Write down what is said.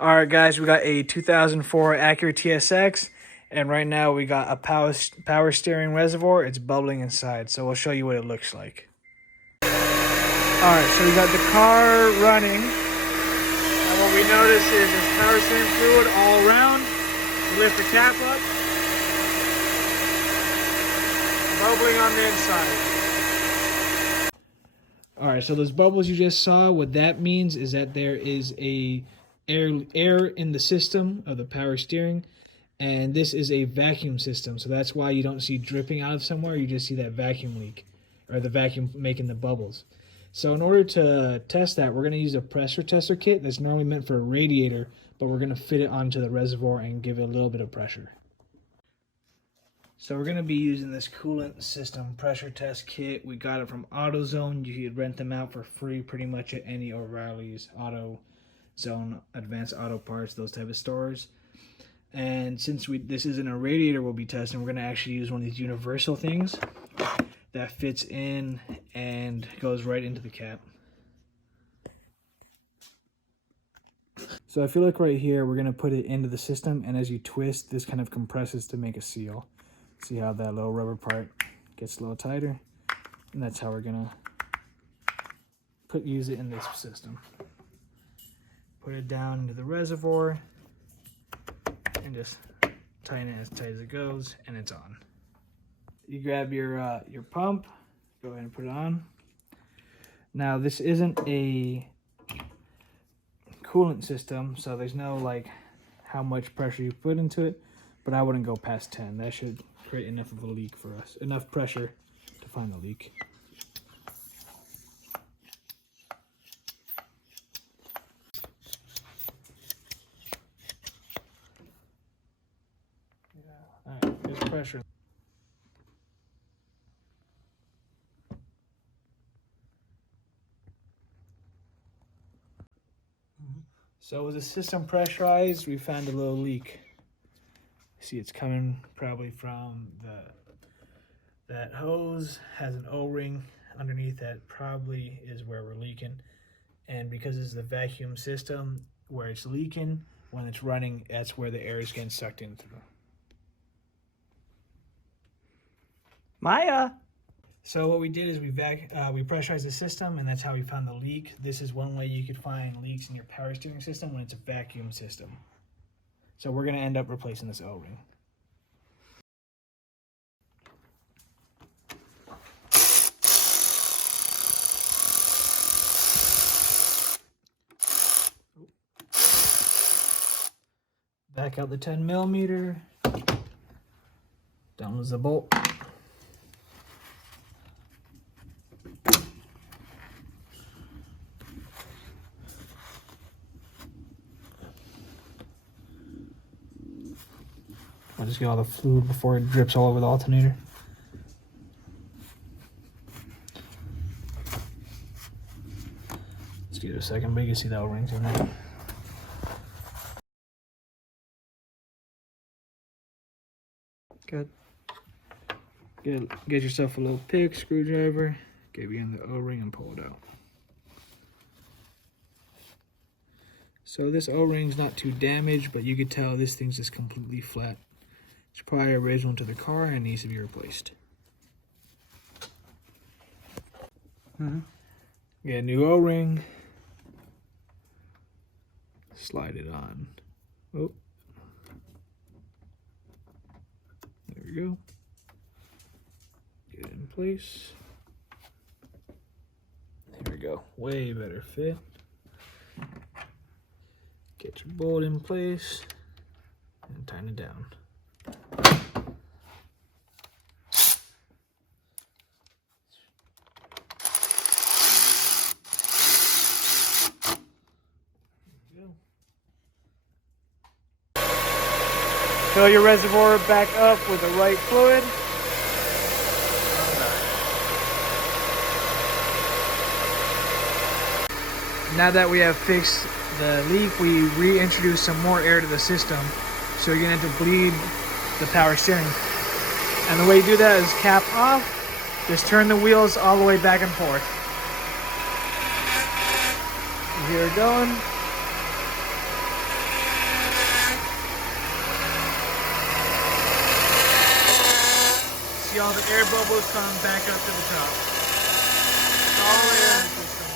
All right, guys, we got a 2004 Acura TSX, and right now we got a power steering reservoir. It's bubbling inside, so we'll show you what it looks like. All right, so we got the car running, and what we notice is there's power steering fluid all around. We lift the cap up, bubbling on the inside. All right, so those bubbles you just saw, what that means is that there is a air in the system of the power steering, and this is a vacuum system, so that's why you don't see dripping out of somewhere. You just see that vacuum leak, or the vacuum making the bubbles. So in order to test that, we're going to use a pressure tester kit that's normally meant for a radiator, but we're going to fit it onto the reservoir and give it a little bit of pressure. So we're going to be using this coolant system pressure test kit. We got it from AutoZone. You could rent them out for free pretty much at any O'Reilly's, AutoZone, Advanced Auto Parts, those type of stores. And since this isn't a radiator we'll be testing, we're going to actually use one of these universal things that fits in and goes right into the cap. So I feel like right here we're going to put it into the system, and as you twist, this kind of compresses to make a seal. See how that little rubber part gets a little tighter? And that's how we're gonna use it in this system. Put it down into the reservoir and just tighten it as tight as it goes, and it's on. You grab your pump, go ahead and put it on. Now this isn't a coolant system, so there's no like how much pressure you put into it, but I wouldn't go past 10. That should create enough of a leak for us, enough pressure to find the leak. All right, there's pressure. So with the system pressurized, we found a little leak. See, it's coming probably from that hose has an O-ring underneath that probably is where we're leaking. And because this is the vacuum system, where it's leaking, when it's running, that's where the air is getting sucked into. Maya! So what we did is we pressurized the system, and that's how we found the leak. This is one way you could find leaks in your power steering system when it's a vacuum system. So we're going to end up replacing this O-ring. Back out the 10mm. Down was the bolt. I'll just get all the fluid before it drips all over the alternator. Let's give it a second, but you can see the O-rings in there. Good. Get yourself a little pick, screwdriver, get behind the O-ring and pull it out. So this O-ring's not too damaged, but you could tell this thing's just completely flat. It's probably original to the car and needs to be replaced. Get a new O-ring. Slide it on. Oh. There we go. Get it in place. There we go. Way better fit. Get your bolt in place and tighten it down. Fill your reservoir back up with the right fluid. Now that we have fixed the leak, we reintroduce some more air to the system. So you're gonna have to bleed the power steering. And the way you do that is cap off, just turn the wheels all the way back and forth. Here we're going. see all the air bubbles come back up to the top. All air in the system.